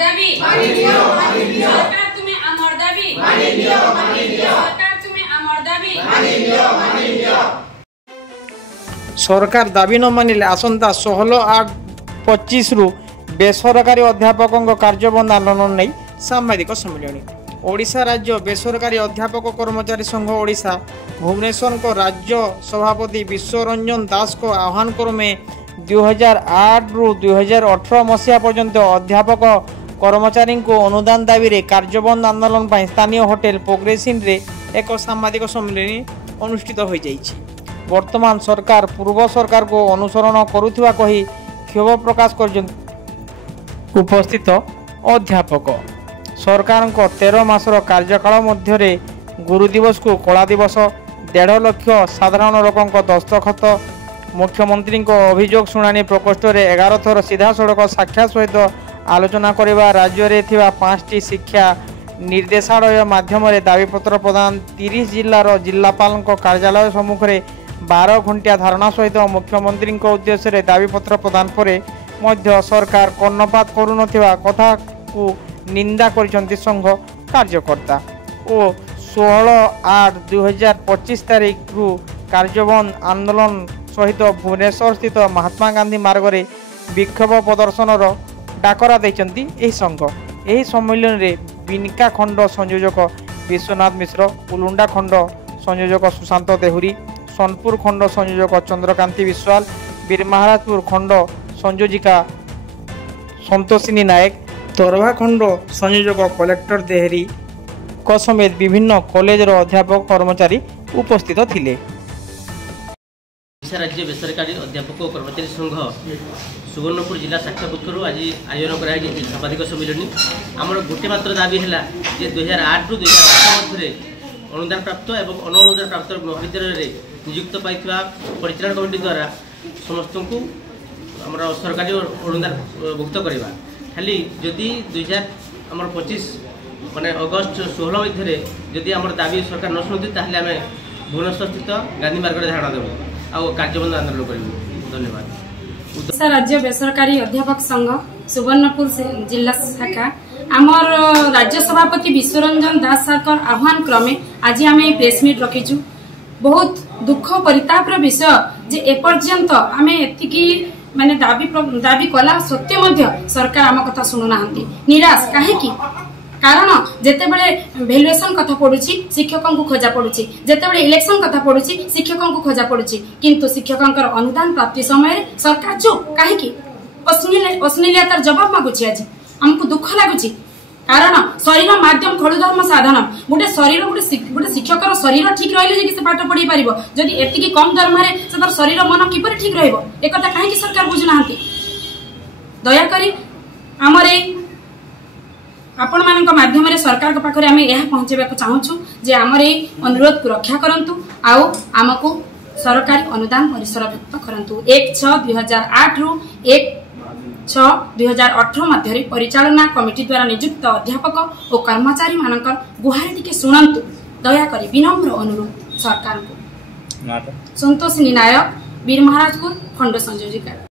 दाबी सरकार तुम्हें आमर दाबी सरकार तुम्हें आमर दाबी सरकार दाबी न मानिले आसंता 16/8/25 रु बेसरकारी अध्यापकों कार्यबंद आंदोलन नहीं सांबादिक सम्मेलन। ओडिशा राज्य बेसरकारी अध्यापक कर्मचारी संघ ओडिशा भुवनेश्वर को राज्य सभापति विश्वरंजन दास को आह्वान क्रमे 2008 रु 2018 मसीहा पर्यंत अध्यापक कर्मचारी को अनुदान दाबी रे कार्यबंद आंदोलन पर स्थानीय होटेल प्रोग्रेसिन रे एक सांबादिक सम्मेलन अनुष्ठित हो जाइछि। वर्तमान सरकार पूर्व सरकार को अनुसरण करुथिबा कही क्षोभ प्रकाश कर उपस्थित अध्यापक सरकार 13 मासर कार्यकाल मध्य गुरु दिवस को कला दिवस 1.5 लाख साधारण लोकों दस्तखत मुख्यमंत्री अभियोग शुणाणी प्रकोष्ठ में 11 थर सीधा सड़क साक्षात सहित आलोचना करने राज्य में 5टी शिक्षा निर्देशालय माध्यम दाबीपत्र प्रदान 30 जिलार जिलापाल कार्यालय सम्मुख में 12 घंटिया धारणा सहित मुख्यमंत्री उद्देश्य दाबीपत्र प्रदान पर सरकार कर्णपात करुन कथा को निंदा कर संघ कार्यकर्ता और 16/8/2025 तारीख रु कार्यबंद आंदोलन सहित भुवनेश्वर स्थित महात्मा गांधी मार्ग में विक्षोभ प्रदर्शन डाकरा देइचंती एही संघ। एही सम्मेलन में बिनका खंड संयोजक विश्वनाथ मिश्र, उलुंडा खंड संयोजक सुशांत देहुरी, सोनपुर खंड संयोजक चंद्रकांति विश्वाल, बीरमहाराजपुर खंड संयोजिका संतोषिनी नायक, तोरभा खंड संयोजक कलेक्टर देहरी को समेत विभिन्न कॉलेज अध्यापक कर्मचारी उपस्थित थिले। ओडिशा राज्य बेसरकारी अध्यापक कर्मचारी संघ सुवर्णपुर जिला शाखा पक्षर आज आयोजन कर सांबादिक सम्मेलन। आमर गोटे मात्र दाबी है 2008 रु 2018 मध्य अनुदान प्राप्त और अनुदान प्राप्त महाविद्यालय नियुक्त पाई परिचालन कमिटी द्वारा समस्त को आम सरकारी अनुदान भुक्त करवा खाली जदि 2025 माने अगस्त 16 मध्य जदि आम दाबी सरकार न शुणुती ताहले आम भुवनेश्वर स्थित गांधी मार्ग में धारणा देव आ कार्यबंद आंदोलन करूँ। धन्यवाद। ओडिशा राज्य बेसरकारी अध्यापक संघ सुवर्णपुर जिला शाखा आमर राज्य सभापति विश्वरंजन दास सरकार आह्वान क्रमे आज आम प्रेस मीट रखीचु। बहुत दुख परितापर विषय जे एपर्यंत आम एतिकी माने दाबी कला सत्य मध्य सरकार आम कथा शुणुना निराश कहीं कारण जेतेबेले वैल्यूएशन कथा पड़ुछि शिक्षकों को खोजा पड़ुछि, जेतेबेले इलेक्शन कथा पड़ुछि शिक्षकों को खोजा पड़ुछि, किंतु शिक्षकों अनुदान प्राप्ति समय सरकार चुप कहीं अश्लीलतार जवाब मागुछि। आज हमको दुख लगुछि कारण शरीर माध्यम खड़ुधर्म साधन गोटे शरीर गोटे शिक्षकर शरीर ठीक रही से पाठ पढ़ी पार जदि एति कम दरमार से शरीर मन किपर ठीक रहा एक कहीं सरकार बुझुना। दयाकोरी आमर आपण मान माध्यम सरकार पाखे आम यह पहुंचाइबा चाहूँ जे आमर ये अनुरोध को रक्षा करंतु आउ आमको सरकारी अनुदान परिसरभुक्त करंतु। 1/6/2008 रु 1/6/2018 मध्य परिचालना कमिटी द्वारा नियुक्त अध्यापक और कर्मचारी मानकर गुहारी टिके शुणंतु। दयाकोरी विनम्र अनुरोध सरकार को। संतोषिनी नायक, बीरमहाराजपुर खंड संयोजिका।